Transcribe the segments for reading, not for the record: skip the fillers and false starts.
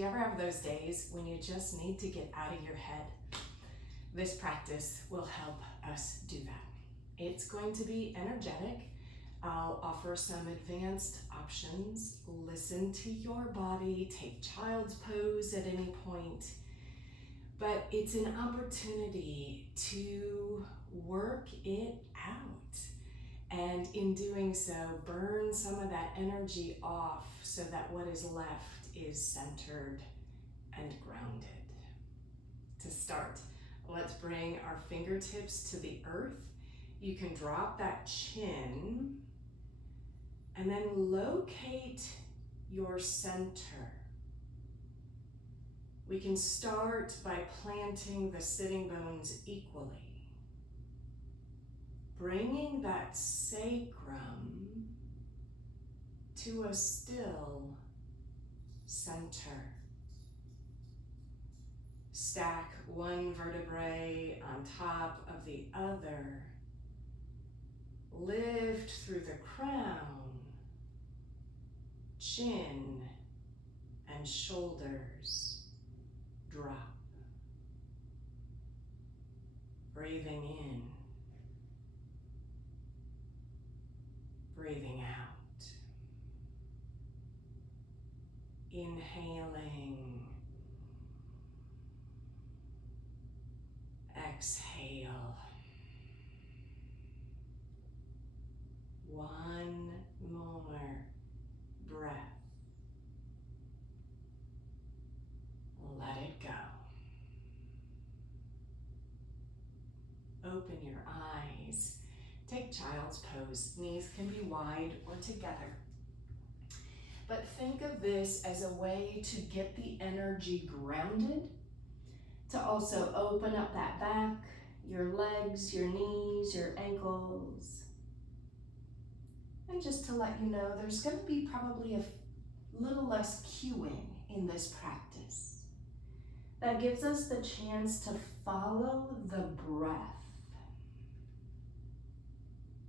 Do you ever have those days when you just need to get out of your head? This practice will help us do that. It's going to be energetic. I'll offer some advanced options. Listen to your body, take child's pose at any point. But it's an opportunity to work it out. And in doing so, burn some of that energy off so that what is left is centered and grounded. To start, let's bring our fingertips to the earth. You can drop that chin and then locate your center. We can start by planting the sitting bones equally, bringing that sacrum to a still center. Stack one vertebrae on top of the other. Lift through the crown, chin, and shoulders. Drop. Breathing in. Breathing out. Inhaling. Exhale. One more breath. Let it go. Open your eyes. Take child's pose. Knees can be wide or together. But think of this as a way to get the energy grounded, to also open up that back, your legs, your knees, your ankles. And just to let you know, there's going to be probably a little less cueing in this practice. That gives us the chance to follow the breath.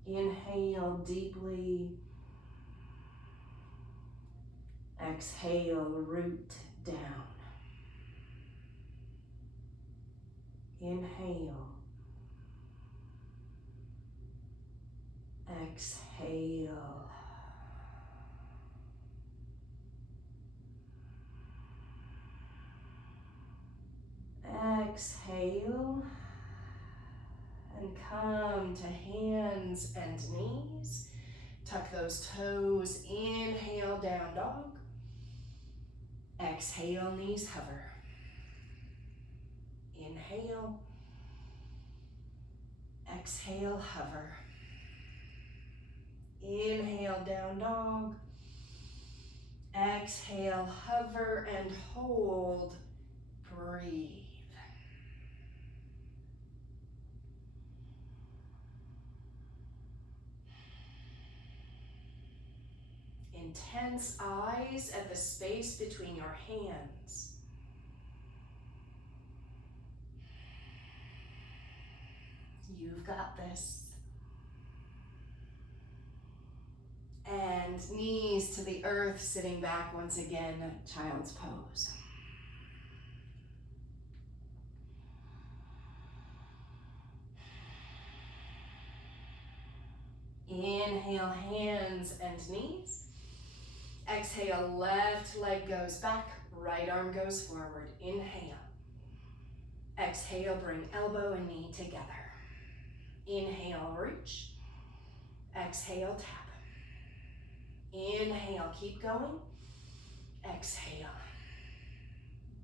Inhale deeply. Exhale, root down. Inhale. Exhale. Exhale. And come to hands and knees. Tuck those toes. Inhale, down dog. Exhale, knees hover. Inhale. Exhale, hover. Inhale, down dog. Exhale, hover and hold. Breathe. Intense eyes at the space between your hands. You've got this. And knees to the earth, sitting back once again, child's pose. Inhale, hands and knees. Exhale, left leg goes back, right arm goes forward. Inhale. Exhale, bring elbow and knee together. Inhale, reach. Exhale, tap. Inhale, keep going. Exhale.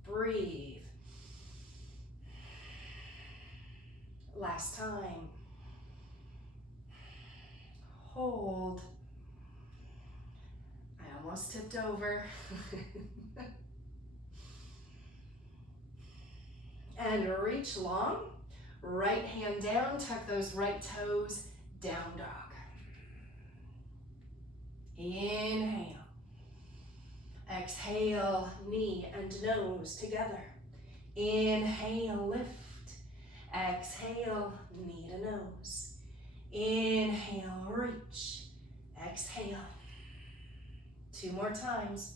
Breathe. Last time. Hold. I almost tipped over. And reach long. Right hand down, tuck those right toes, down dog. Inhale. Exhale, knee and nose together. Inhale, lift. Exhale, knee to nose. Inhale, reach. Exhale. 2 more times.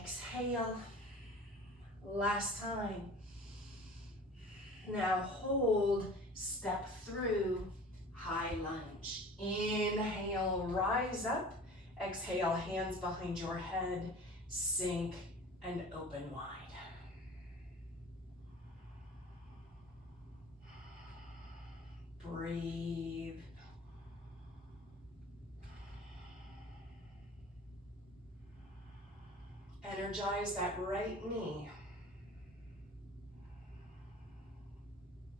Exhale. Last time. Now hold, step through, high lunge. Inhale, rise up. Exhale, hands behind your head, sink and open wide. Breathe. Energize that right knee.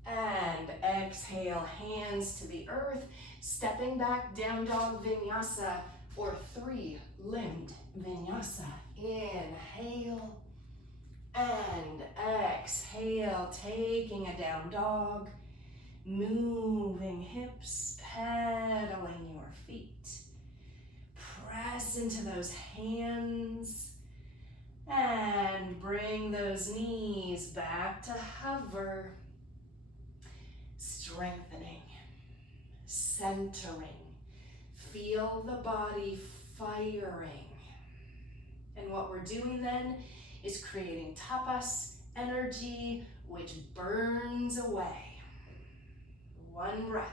And exhale, hands to the earth, stepping back, down dog vinyasa or three-limbed vinyasa. Inhale and exhale, taking a down dog, moving hips, pedaling your feet. Press into those hands and bring those knees back to hover. Strengthening, centering, feel the body firing. And what we're doing then is creating tapas energy, which burns away. One breath.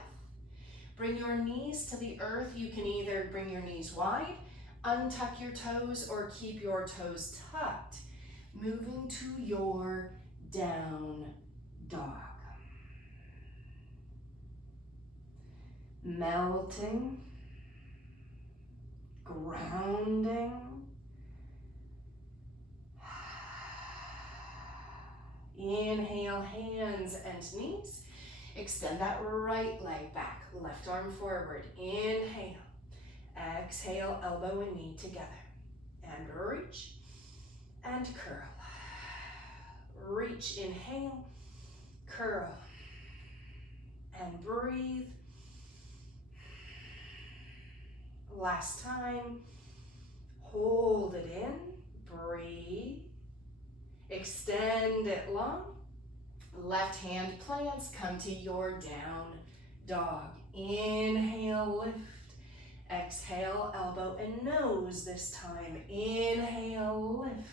Bring your knees to the earth. You can either bring your knees wide, untuck your toes, or keep your toes tucked. Moving to your down dog. Melting, grounding. Inhale, hands and knees. Extend that right leg back, left arm forward. Inhale. Exhale, elbow and knee together. And reach and curl. Reach, inhale, curl. And breathe. Last time, hold it in, breathe, extend it long, left hand plants, come to your down dog. Inhale, lift, exhale, elbow and nose this time. Inhale, lift,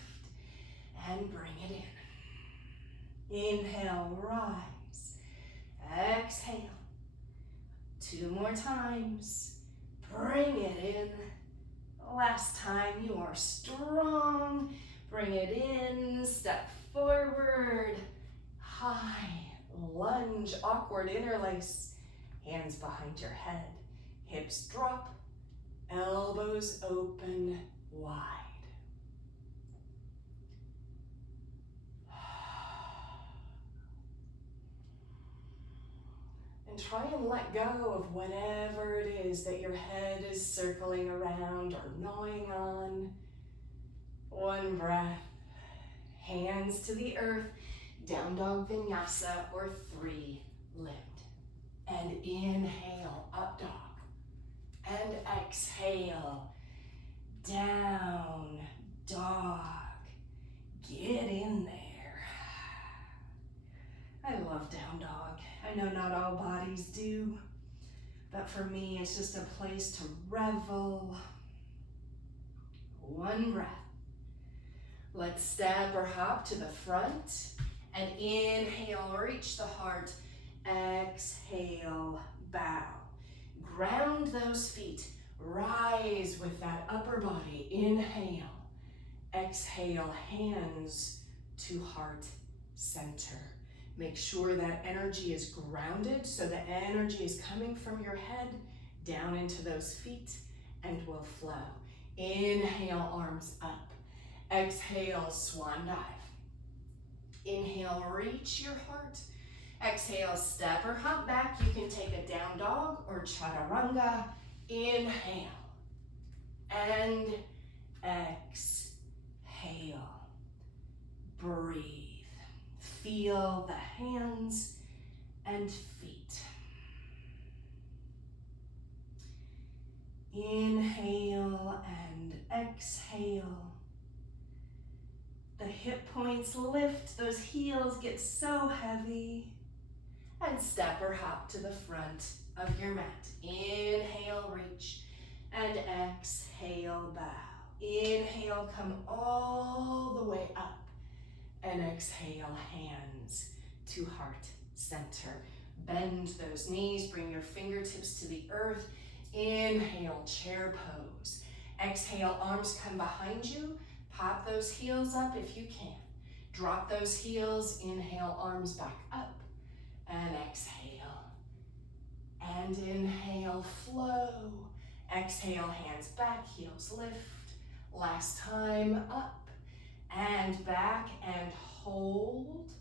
and bring it in. Inhale, rise, exhale, 2 more times. Bring it in. Last time, you are strong. Bring it in, step forward. High lunge, awkward interlace. Hands behind your head. Hips drop, elbows open wide. And try and let go of whatever it is that your head is circling around or gnawing on. One breath. Hands to the earth. Down dog vinyasa or three-limbed. And inhale, up dog. And exhale, down dog. Get in there. I love down dog. I know not all bodies do, but for me, it's just a place to revel. One breath. Let's step or hop to the front and inhale, reach the heart. Exhale, bow. Ground those feet. Rise with that upper body. Inhale. Exhale, hands to heart center. Make sure that energy is grounded so the energy is coming from your head down into those feet and will flow. Inhale, arms up. Exhale, swan dive. Inhale, reach your heart. Exhale, step or hop back. You can take a down dog or chaturanga. Inhale and exhale. Breathe. Feel the hands and feet. Inhale and exhale. The hip points lift, those heels get so heavy. And step or hop to the front of your mat. Inhale, reach, and exhale, bow. Inhale, come all the way up. And exhale, hands to heart center. Bend those knees, bring your fingertips to the earth. Inhale, chair pose. Exhale, arms come behind you. Pop those heels up if you can. Drop those heels, inhale, arms back up. And exhale. And inhale, flow. Exhale, hands back, heels lift. Last time, up and back and hold.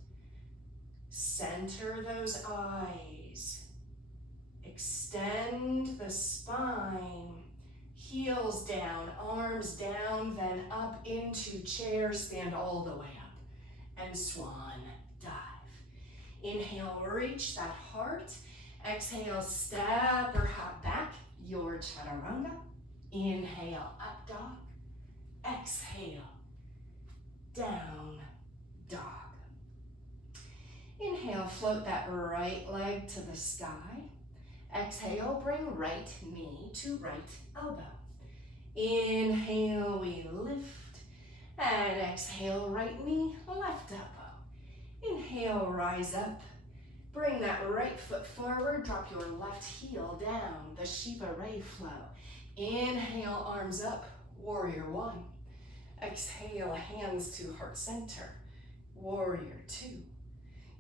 Center those eyes. Extend the spine. Heels down, arms down, then up into chair. Stand all the way up. And swan dive. Inhale, reach that heart. Exhale, step or hop back, your chaturanga. Inhale, up dog. Exhale, down dog. Inhale, float that right leg to the sky. Exhale, bring right knee to right elbow. Inhale, we lift. And exhale, right knee, left elbow. Inhale, rise up. Bring that right foot forward, drop your left heel down, the Shiva Ray flow. Inhale, arms up, warrior one. Exhale, hands to heart center, warrior two.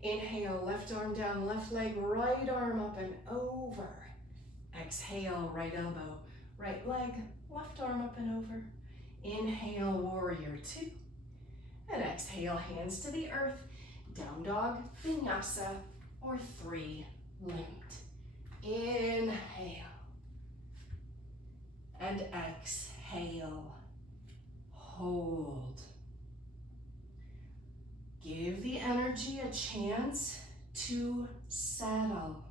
Inhale, left arm down, left leg, right arm up and over. Exhale, right elbow, right leg, left arm up and over. Inhale, warrior two. And exhale, hands to the earth, down dog, vinyasa, or three-limbed. Inhale. And exhale. Hold. Give the energy a chance to settle.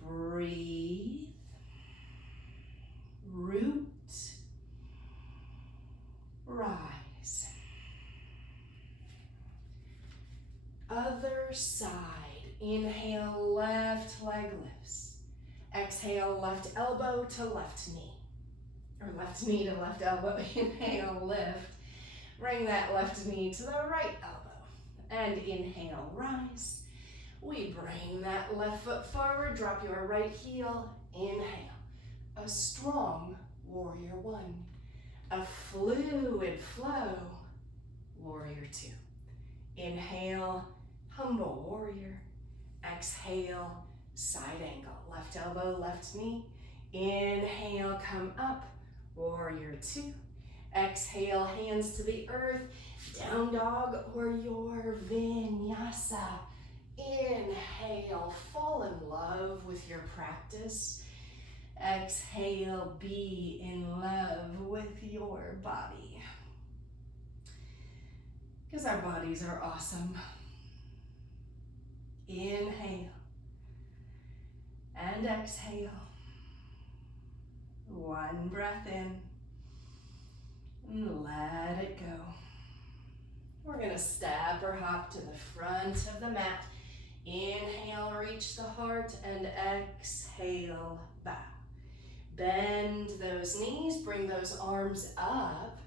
Breathe. Root. Rise. Other side. Inhale, left leg lifts. Exhale, left elbow to left knee. Or left knee to left elbow. Inhale, lift. Bring that left knee to the right elbow. And inhale, rise. We bring that left foot forward. Drop your right heel. Inhale. A strong warrior one. A fluid flow. Warrior two. Inhale, humble warrior. Exhale, side angle. Left elbow, left knee. Inhale, come up. Warrior two. Exhale, hands to the earth. Down dog or your vinyasa. Inhale, fall in love with your practice. Exhale, be in love with your body. Because our bodies are awesome. Inhale and exhale. One breath in. And let it go. We're going to step or hop to the front of the mat. Inhale, reach the heart, and exhale, bow. Bend those knees, bring those arms up,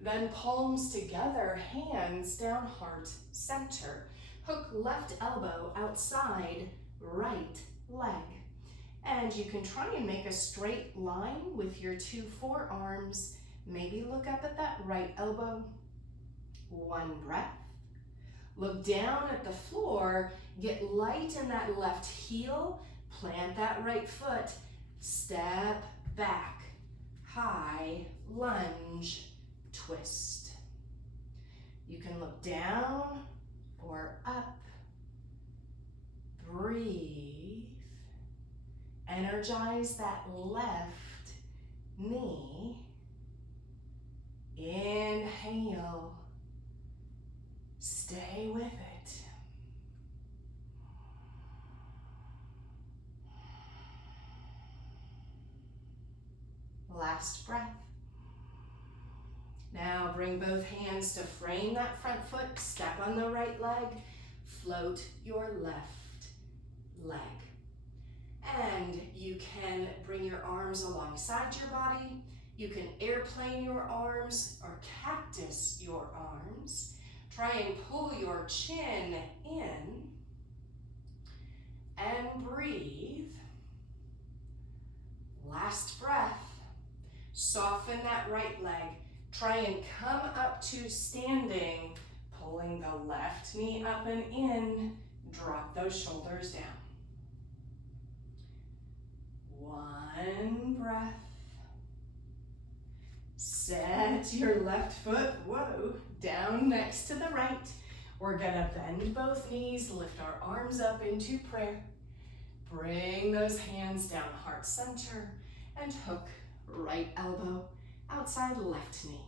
then palms together, hands down heart center. Hook left elbow outside right leg. And you can try and make a straight line with your two forearms. Maybe look up at that right elbow. One breath. Look down at the floor. Get light in that left heel. Plant that right foot. Step back. High lunge twist. You can look down or up. Breathe. Energize that left knee. Inhale. Stay with it. Last breath. Now bring both hands to frame that front foot. Step on the right leg. Float your left leg. And you can bring your arms alongside your body. You can airplane your arms or cactus your arms. Try and pull your chin in and breathe. Last breath. Soften that right leg. Try and come up to standing, pulling the left knee up and in. Drop those shoulders down. One breath. Set your left foot, down next to the right. We're gonna bend both knees, lift our arms up into prayer. Bring those hands down heart center and hook right elbow outside left knee.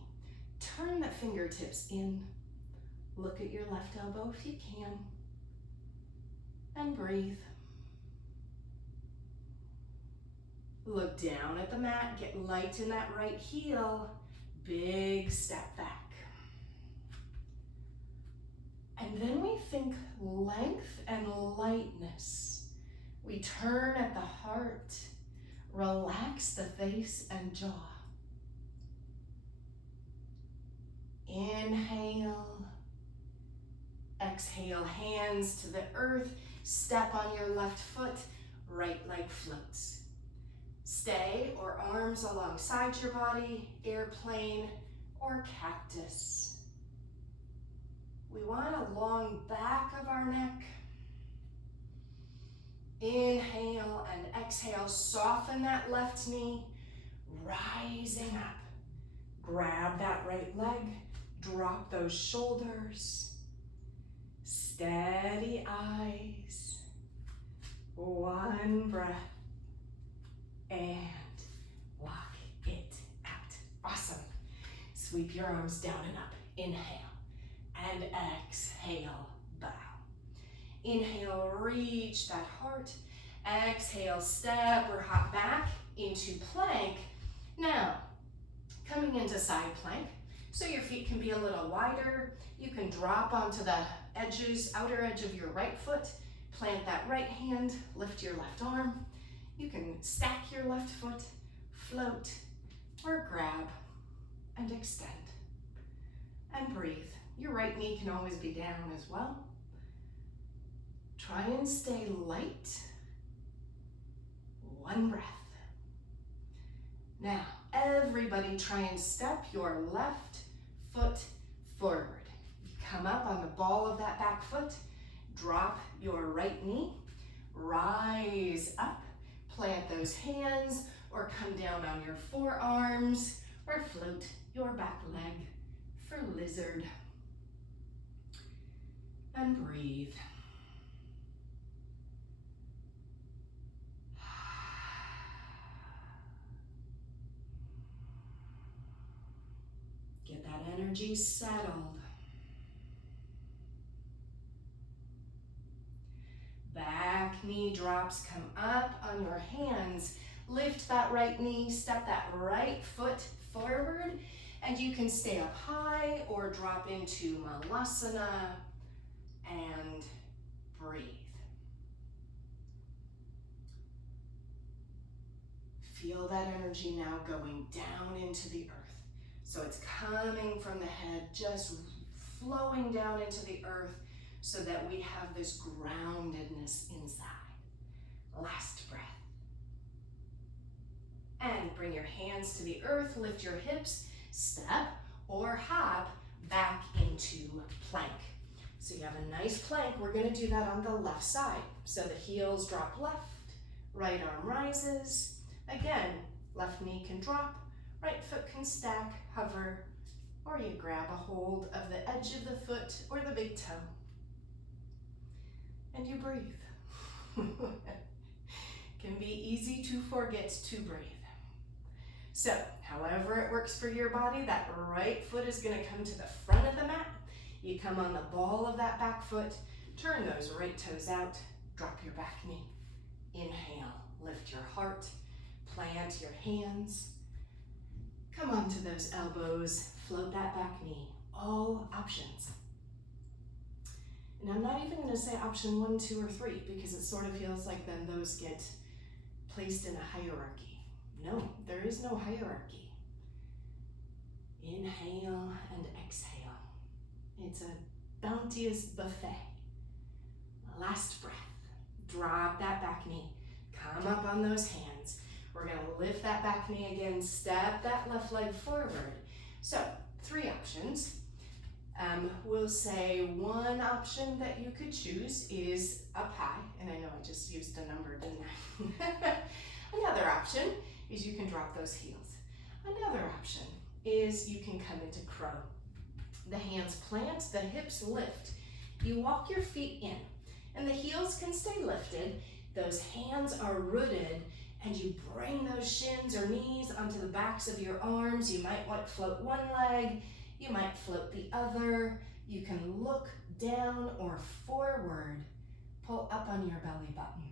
Turn the fingertips in. Look at your left elbow if you can. And breathe. Look down at the mat, get light in that right heel. Big step back. And then we think length and lightness. We turn at the heart, relax the face and jaw. Inhale, exhale, hands to the earth, step on your left foot, right leg floats. Stay or arms alongside your body, airplane or cactus. We want a long back of our neck. Inhale and exhale, soften that left knee, rising up. Grab that right leg, drop those shoulders. Steady eyes. One breath. And lock it out. Awesome. Sweep your arms down and up. Inhale and exhale, bow. Inhale, reach that heart. Exhale, step or hop back into plank. Now, coming into side plank, so your feet can be a little wider. You can drop onto the edges, outer edge of your right foot. Plant that right hand, lift your left arm. You can stack your left foot, float, or grab and extend. And breathe. Your right knee can always be down as well. Try and stay light. One breath. Now, everybody try and step your left foot forward. You come up on the ball of that back foot, drop your right knee, rise up, plant those hands, or come down on your forearms, or float your back leg for lizard. And breathe. Get that energy settled. Back knee drops, come up on your hands. Lift that right knee, step that right foot forward, and you can stay up high or drop into malasana and breathe. Feel that energy now going down into the earth. So it's coming from the head, just flowing down into the earth so that we have this groundedness inside. Last breath. And bring your hands to the earth, lift your hips, step or hop back into plank. So you have a nice plank. We're gonna do that on the left side. So the heels drop left, right arm rises. Again, left knee can drop, right foot can stack, hover, or you grab a hold of the edge of the foot or the big toe. And you breathe. Can be easy to forget to breathe. So, however it works for your body, that right foot is gonna come to the front of the mat. You come on the ball of that back foot, turn those right toes out, drop your back knee. Inhale, lift your heart, plant your hands. Come onto those elbows, float that back knee. All options. And I'm not even gonna say option 1, 2, or 3 because it sort of feels like then those get placed in a hierarchy. No, there is no hierarchy. Inhale and exhale. It's a bounteous buffet. Last breath. Drop that back knee. Come up on those hands. We're going to lift that back knee again. Step that left leg forward. So, 3 options. We'll say one option that you could choose is up high. And I know I just used a number, didn't I? Another option is you can drop those heels. Another option is you can come into crow. The hands plant, the hips lift. You walk your feet in, and the heels can stay lifted. Those hands are rooted, and you bring those shins or knees onto the backs of your arms. You might want to float one leg, you might float the other. You can look down or forward, pull up on your belly button.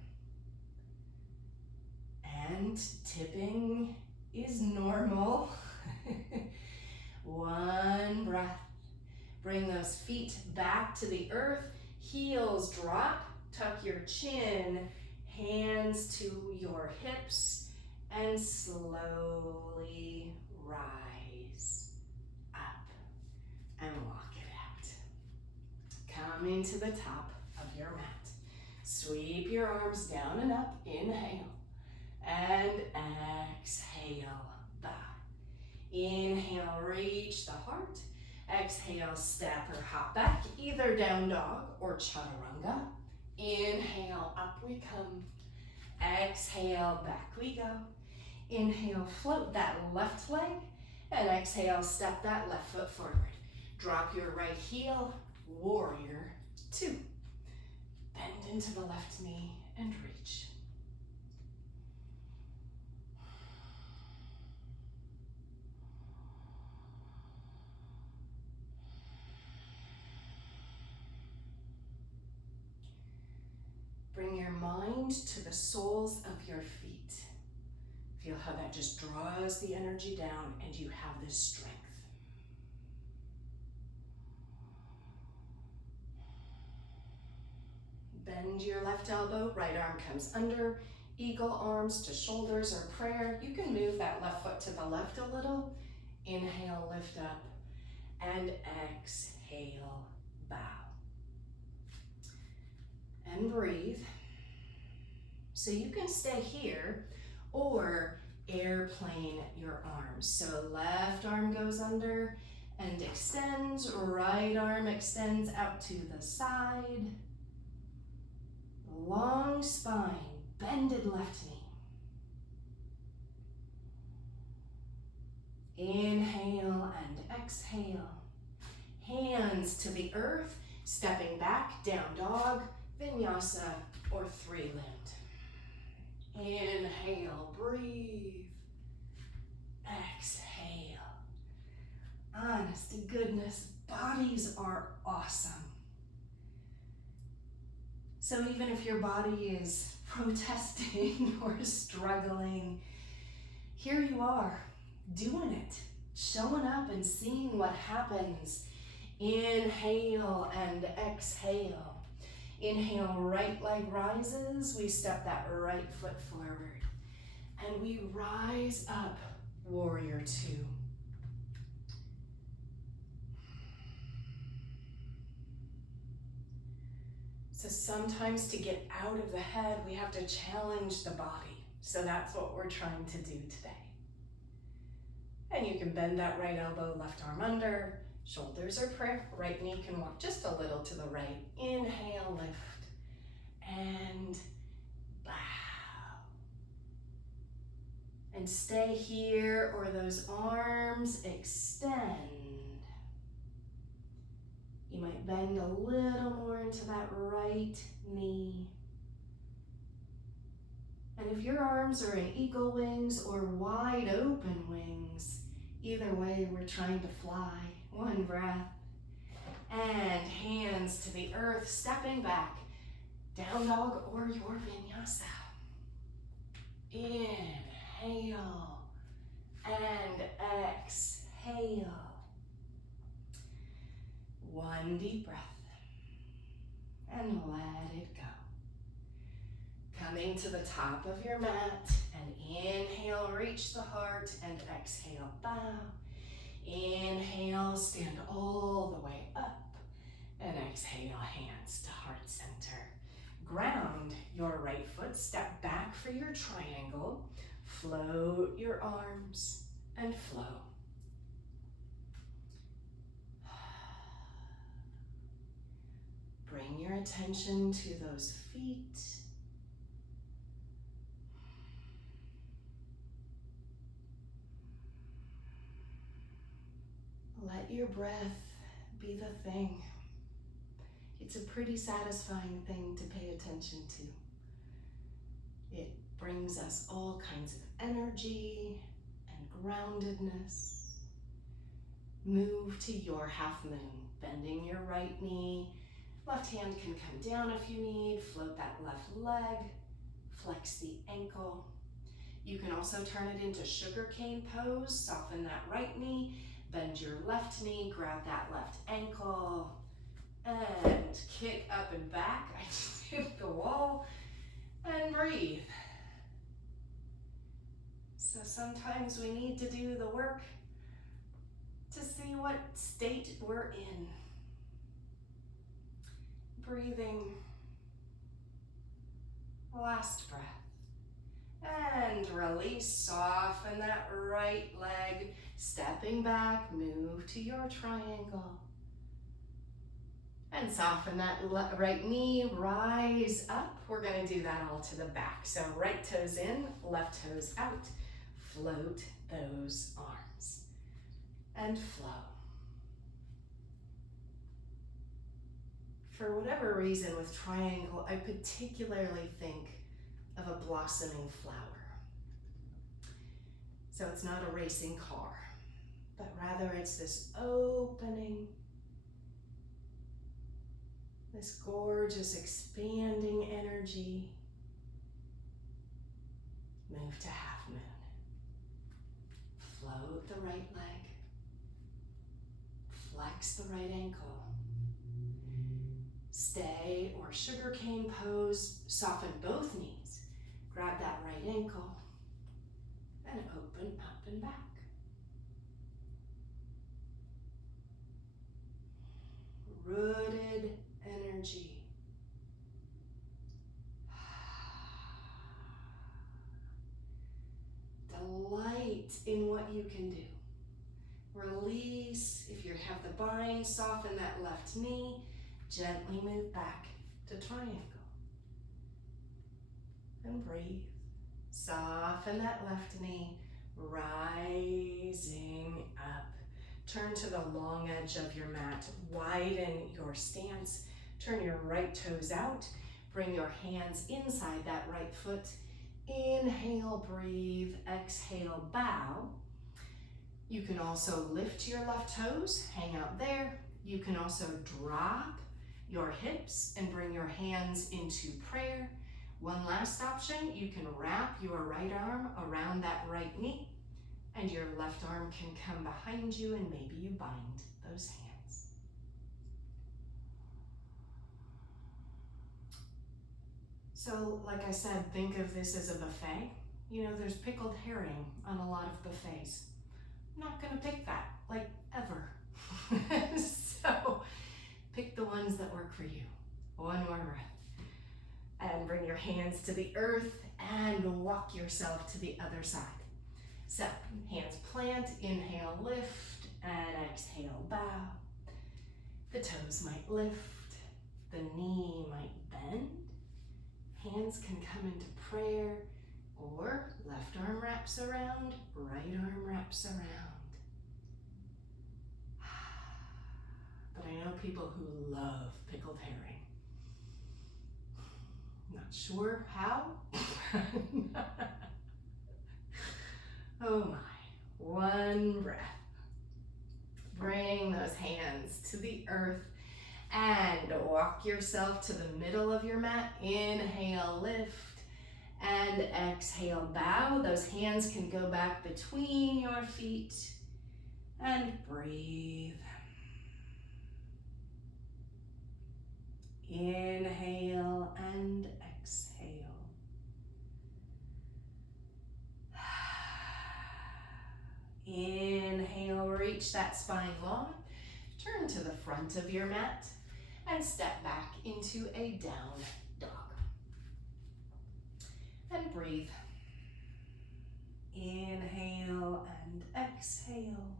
And tipping is normal. One breath. Bring those feet back to the earth. Heels drop. Tuck your chin. Hands to your hips. And slowly rise up and walk it out. Come into the top of your mat. Sweep your arms down and up. Inhale. And exhale, bow. Inhale, reach the heart. Exhale, step or hop back, either down dog or chaturanga. Inhale, up we come. Exhale, back we go. Inhale, float that left leg. And exhale, step that left foot forward. Drop your right heel, warrior 2. Bend into the left knee and reach. Bring your mind to the soles of your feet. Feel how that just draws the energy down and you have this strength. Bend your left elbow, right arm comes under, eagle arms to shoulders or prayer. You can move that left foot to the left a little. Inhale, lift up, and exhale, bow. And breathe. So you can stay here or airplane your arms. So left arm goes under and extends, right arm extends out to the side. Long spine, bended left knee. Inhale and exhale. Hands to the earth, stepping back, down dog, vinyasa, or 3-limbed. Inhale, breathe. Exhale. Honest to goodness, bodies are awesome. So even if your body is protesting or struggling, here you are, doing it, showing up and seeing what happens. Inhale and exhale. Inhale, right leg rises. We step that right foot forward. And we rise up, warrior 2. So sometimes to get out of the head, we have to challenge the body. So that's what we're trying to do today. And you can bend that right elbow, left arm under, shoulders are prayer, right knee can walk just a little to the right. Inhale, lift, and bow. And stay here, or those arms extend. You might bend a little more into that right knee. And if your arms are in eagle wings or wide open wings, either way, we're trying to fly. One breath. And hands to the earth, stepping back. Down dog or your vinyasa. Inhale and exhale. One deep breath. And let it go. Coming to the top of your mat, and inhale, reach the heart, and exhale, bow. Inhale, stand all the way up. And exhale, hands to heart center. Ground your right foot, step back for your triangle. Float your arms and flow. Bring your attention to those feet. Let your breath be the thing. It's a pretty satisfying thing to pay attention to. It brings us all kinds of energy and groundedness. Move to your half moon, bending your right knee. Left hand can come down if you need. Float that left leg. Flex the ankle. You can also turn it into sugar cane pose. Soften that right knee. Bend your left knee. Grab that left ankle. And kick up and back. I just hit the wall. And breathe. So sometimes we need to do the work to see what state we're in. Breathing. Last breath. And release, soften that right leg. Stepping back, move to your triangle. And soften that right knee, rise up. We're gonna do that all to the back. So right toes in, left toes out. Float those arms and flow. For whatever reason with triangle, I particularly think of a blossoming flower. So it's not a racing car, but rather it's this opening, this gorgeous expanding energy. Move to half moon. Float the right leg. Flex the right ankle. Stay or sugar cane pose. Soften both knees. Grab that right ankle and open up and back. Rooted energy. Delight in what you can do. Release. If you have the bind, soften that left knee. Gently move back to triangle. And breathe. Soften that left knee. Rising up. Turn to the long edge of your mat. Widen your stance. Turn your right toes out. Bring your hands inside that right foot. Inhale, breathe. Exhale, bow. You can also lift your left toes, hang out there. You can also drop your hips and bring your hands into prayer. One last option, you can wrap your right arm around that right knee and your left arm can come behind you and maybe you bind those hands. So like I said, think of this as a buffet. You know, there's pickled herring on a lot of buffets. I'm not gonna pick that, like ever. So pick the ones that work for you. One more breath. And bring your hands to the earth and walk yourself to the other side. So hands plant, inhale, lift, and exhale, bow. The toes might lift, the knee might bend. Hands can come into prayer, or left arm wraps around, right arm wraps around. But I know people who love pickled herring. Not sure how. Oh my, one breath. Bring those hands to the earth and walk yourself to the middle of your mat. Inhale, lift, and exhale, bow. Those hands can go back between your feet and breathe. Inhale and exhale. Inhale Inhale, reach that spine long. Turn to the front of your mat and step back into a down dog. And breathe. Inhale and exhale.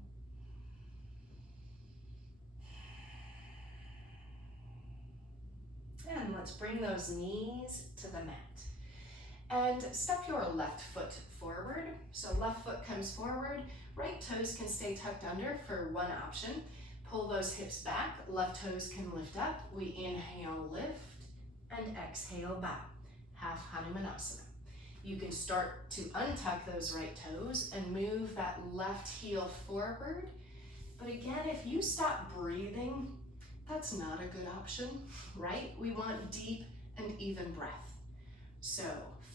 And let's bring those knees to the mat. And step your left foot forward. So left foot comes forward, right toes can stay tucked under for one option. Pull those hips back, left toes can lift up. We inhale, lift, and exhale, bow. Half Hanumanasana. You can start to untuck those right toes and move that left heel forward. But again, if you stop breathing, that's not a good option, right? We want deep and even breath. So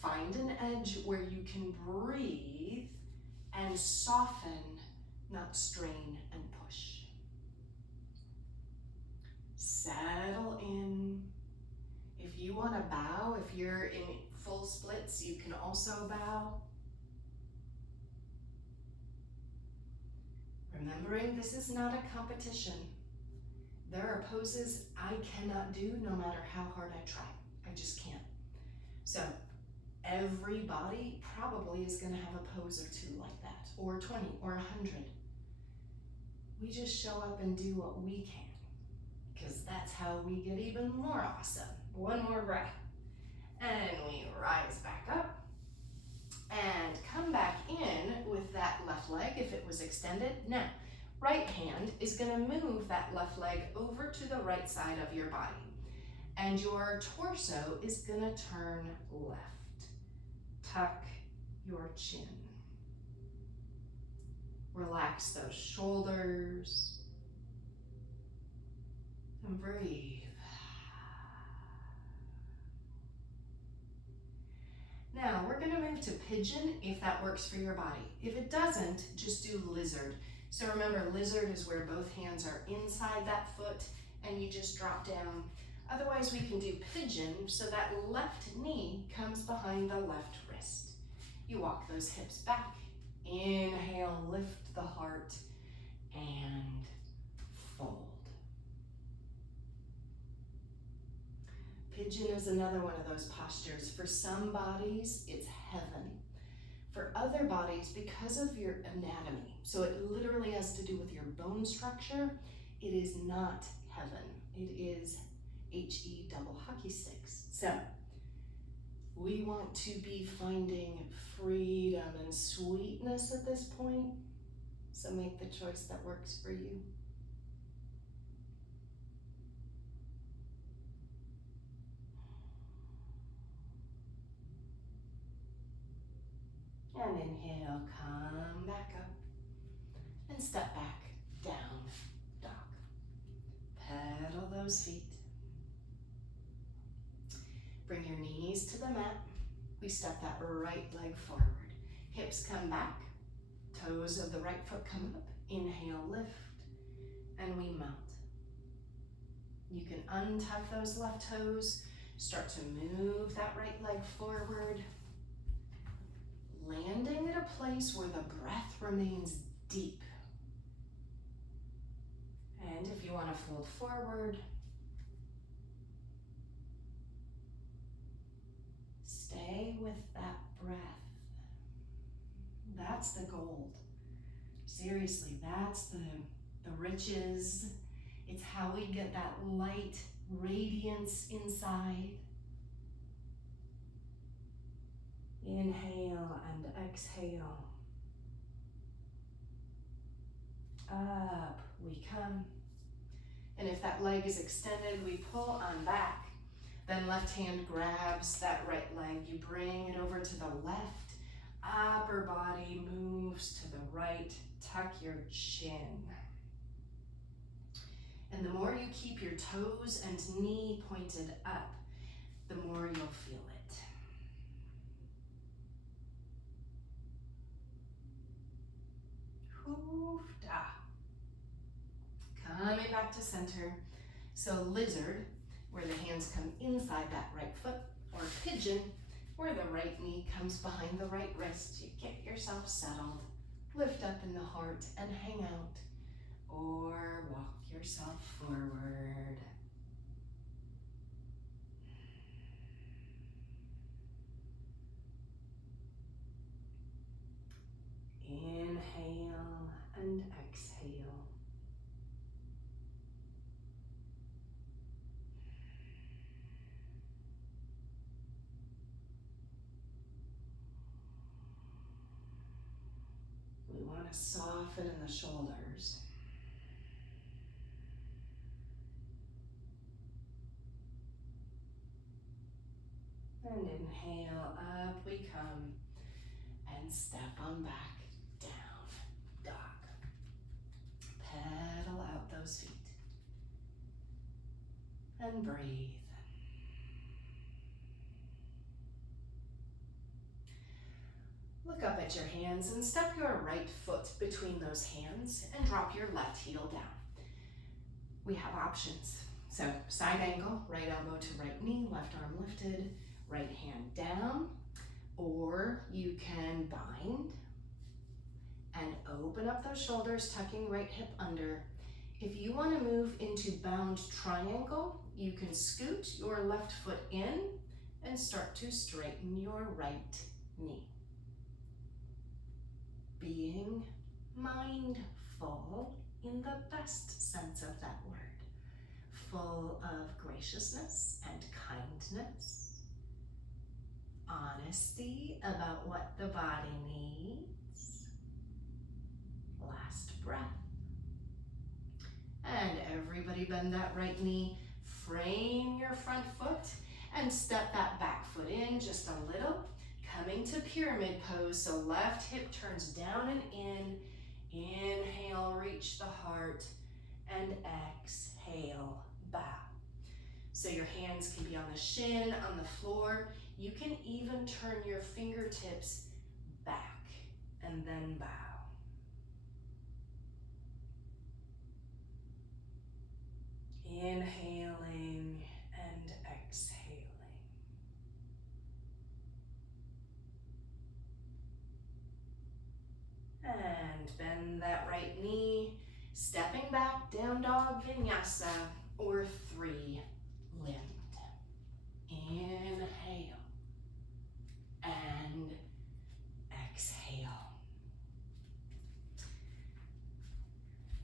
find an edge where you can breathe and soften, not strain and push. Settle in. If you want to bow, if you're in full splits, you can also bow. Remembering this is not a competition. There are poses I cannot do no matter how hard I try. I just can't. So every body probably is going to have a pose or two like that, or 20 or 100. We just show up and do what we can, because that's how we get even more awesome. One more breath. And we rise back up and come back in with that left leg if it was extended. Now, right hand is going to move that left leg over to the right side of your body. And your torso is going to turn left. Tuck your chin. Relax those shoulders. And breathe. Now, we're going to move to Pigeon if that works for your body. If it doesn't, just do Lizard. So remember, Lizard is where both hands are inside that foot and you just drop down. Otherwise, we can do Pigeon so that left knee comes behind the left wrist. You walk those hips back. Inhale, lift the heart and fold. Pigeon is another one of those postures. For some bodies, it's heaven. For other bodies, because of your anatomy, so it literally has to do with your bone structure, it is not heaven. It is HE double hockey sticks. So we want to be finding freedom and sweetness at this point. So make the choice that works for you. And inhale, come back up and step back, down dog. Pedal those feet. Bring your knees to the mat. We step that right leg forward. Hips come back, toes of the right foot come up. Inhale, lift, and we mount. You can untuck those left toes, start to move that right leg forward, landing at a place where the breath remains deep. And if you want to fold forward, stay with that breath. That's the gold. Seriously, that's the riches. It's how we get that light radiance inside. Inhale and exhale. Up we come. And if that leg is extended, we pull on back. Then left hand grabs that right leg. You bring it over to the left. Upper body moves to the right. Tuck your chin. And the more you keep your toes and knee pointed up, the more you'll feel it. Hoofda. Coming back to center. So Lizard, where the hands come inside that right foot, or Pigeon, where the right knee comes behind the right wrist. You get yourself settled. lift up in the heart and hang out, or walk yourself forward. Inhale and exhale. We want to soften in the shoulders. And inhale, up we come. And step on back, down, dog. Pedal out those feet. And breathe. Look up at your hands and step your right foot between those hands and drop your left heel down. We have options. So side angle, right elbow to right knee, left arm lifted, right hand down, or you can bind and open up those shoulders, tucking right hip under. If you want to move into bound triangle, you can scoot your left foot in and start to straighten your right knee. Being mindful in the best sense of that word, full of graciousness and kindness, honesty about what the body needs. Last breath. And everybody bend that right knee, frame your front foot, and step that back foot in just a little, coming to pyramid pose. So left hip turns down and in. Inhale, reach the heart, and exhale, bow. So your hands can be on the shin, on the floor. You can even turn your fingertips back and then bow. Inhaling and exhaling. And bend that right knee, stepping back, down dog vinyasa, or three-limbed. Inhale and exhale.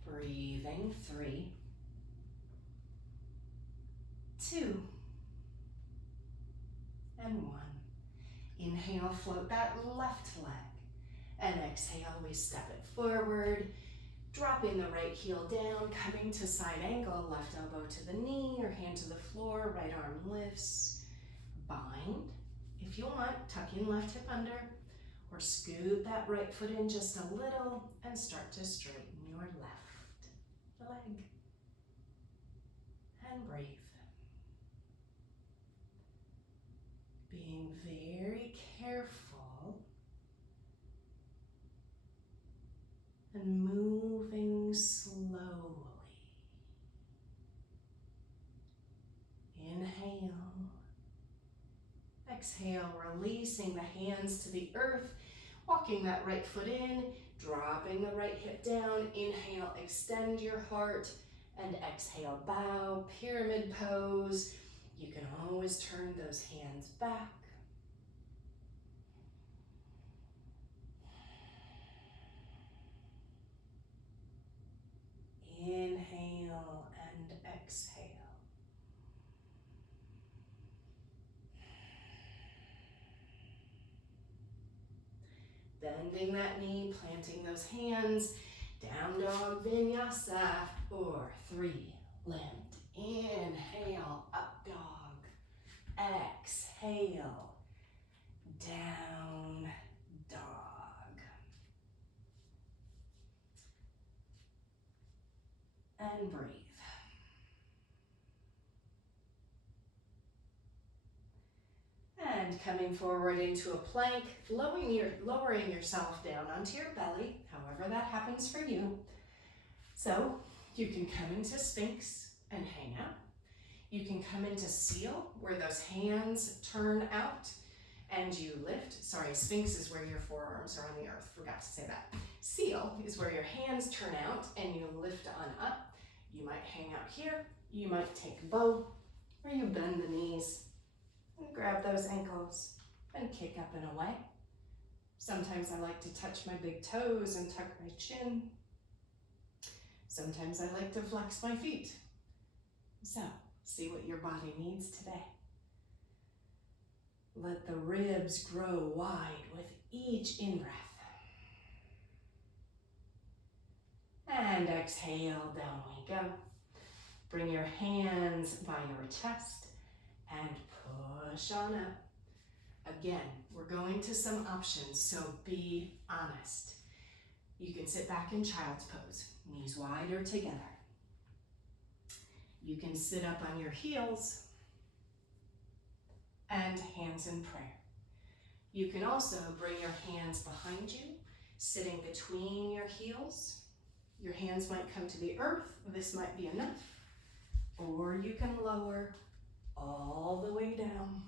Breathing, 3, 2, and 1. Inhale, float that left leg. And exhale, we step it forward, dropping the right heel down, coming to side angle, left elbow to the knee, or hand to the floor, right arm lifts. Bind. If you want, tuck in left hip under, or scoot that right foot in just a little and start to straighten your left leg. And breathe. Being very careful and moving slowly. Inhale. Exhale, releasing the hands to the earth, walking that right foot in, dropping the right hip down. Inhale, extend your heart, and exhale, bow, pyramid pose. You can always turn those hands back. Inhale and exhale. Bending that knee, planting those hands, down dog vinyasa, or three-limbed. Inhale, up dog. Exhale, down dog. And breathe. And coming forward into a plank, lowering yourself down onto your belly, however that happens for you. So you can come into Sphinx and hang out. You can come into Seal, where those hands turn out and you lift. Sorry, Sphinx is where your forearms are on the earth. Forgot to say that. Seal is where your hands turn out and you lift on up. You might hang out here, you might take a bow, or you bend the knees and grab those ankles and kick up and away. Sometimes I like to touch my big toes and tuck my chin. Sometimes I like to flex my feet. So, see what your body needs today. Let the ribs grow wide with each in-breath. And exhale, down we go. Bring your hands by your chest and push on up. Again, we're going to some options, so be honest. You can sit back in child's pose, knees wide or together. You can sit up on your heels and hands in prayer. You can also bring your hands behind you, sitting between your heels. Your hands might come to the earth, this might be enough. Or you can lower all the way down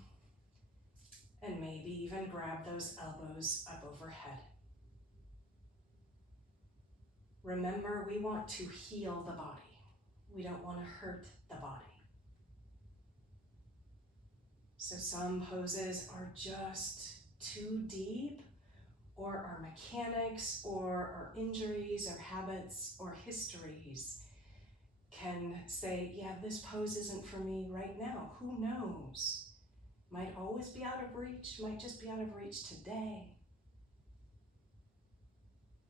and maybe even grab those elbows up overhead. Remember, we want to heal the body. We don't want to hurt the body. So some poses are just too deep, or our mechanics, or our injuries, or habits, or histories can say, yeah, this pose isn't for me right now. Who knows? Might always be out of reach, might just be out of reach today.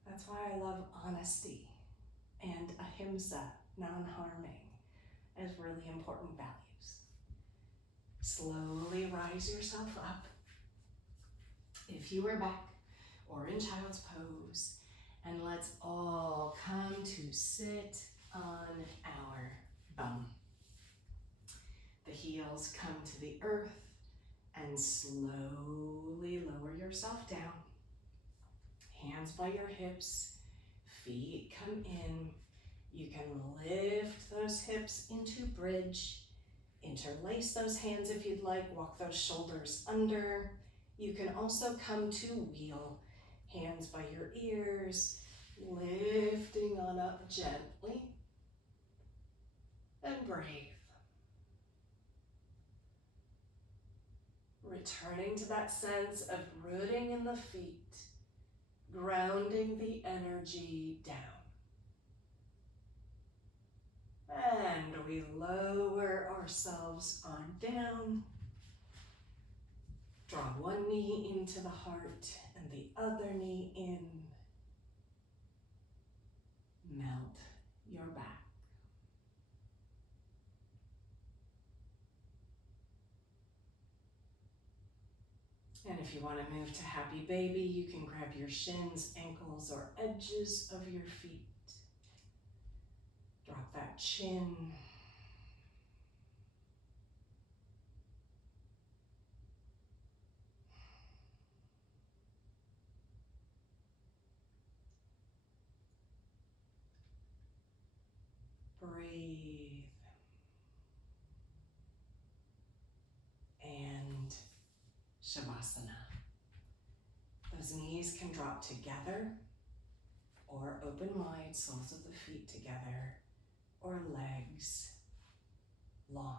That's why I love honesty and ahimsa, non-harming, as really important values. Slowly rise yourself up. If you are back or in child's pose, and let's all come to sit on our bum. The heels come to the earth and slowly lower yourself down. Hands by your hips, feet come in. You can lift those hips into bridge. Interlace those hands if you'd like, walk those shoulders under. You can also come to wheel, hands by your ears, lifting on up gently, and breathe. Returning to that sense of rooting in the feet, grounding the energy down. And we lower ourselves on down. Draw one knee into the heart and the other knee in. Melt your back. And if you want to move to happy baby, you can grab your shins, ankles, or edges of your feet. Drop that chin. Breathe. And Shavasana. Those knees can drop together or open wide, soles of the feet together, or legs long.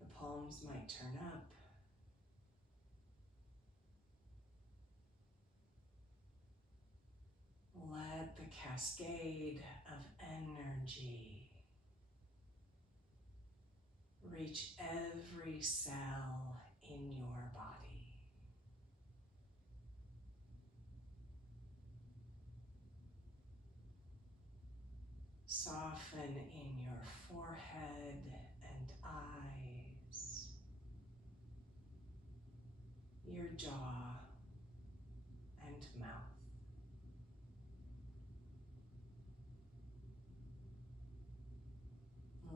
The palms might turn up. Let the cascade of energy reach every cell in your body. Soften in your forehead and eyes, your jaw and mouth.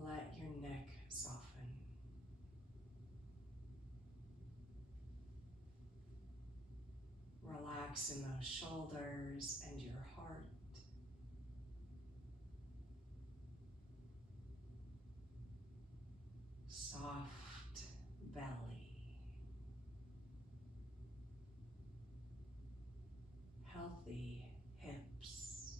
Let your neck soften. Relax in those shoulders and your heart. Soft belly. the hips.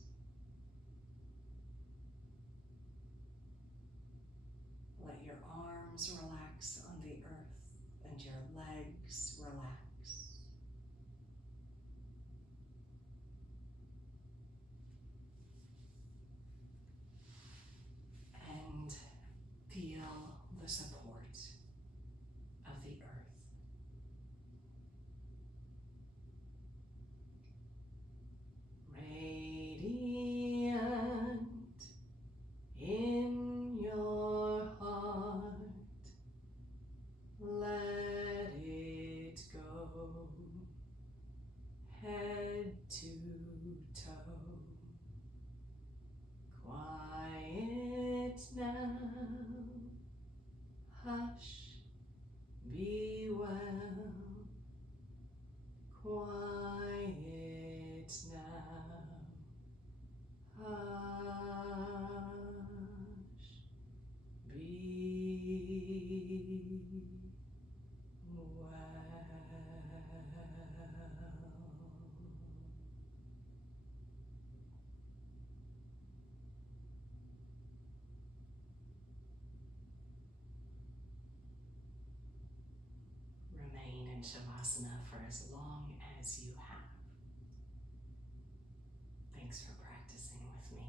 Let your arms relax on the earth and your legs relax. And feel the support of the earth. Radiant in your heart, let it go, head to toe. Quiet now, hush, be well. Quiet now, hush, be well. Remain in Shavasana for as long as you have. Thanks for practicing with me.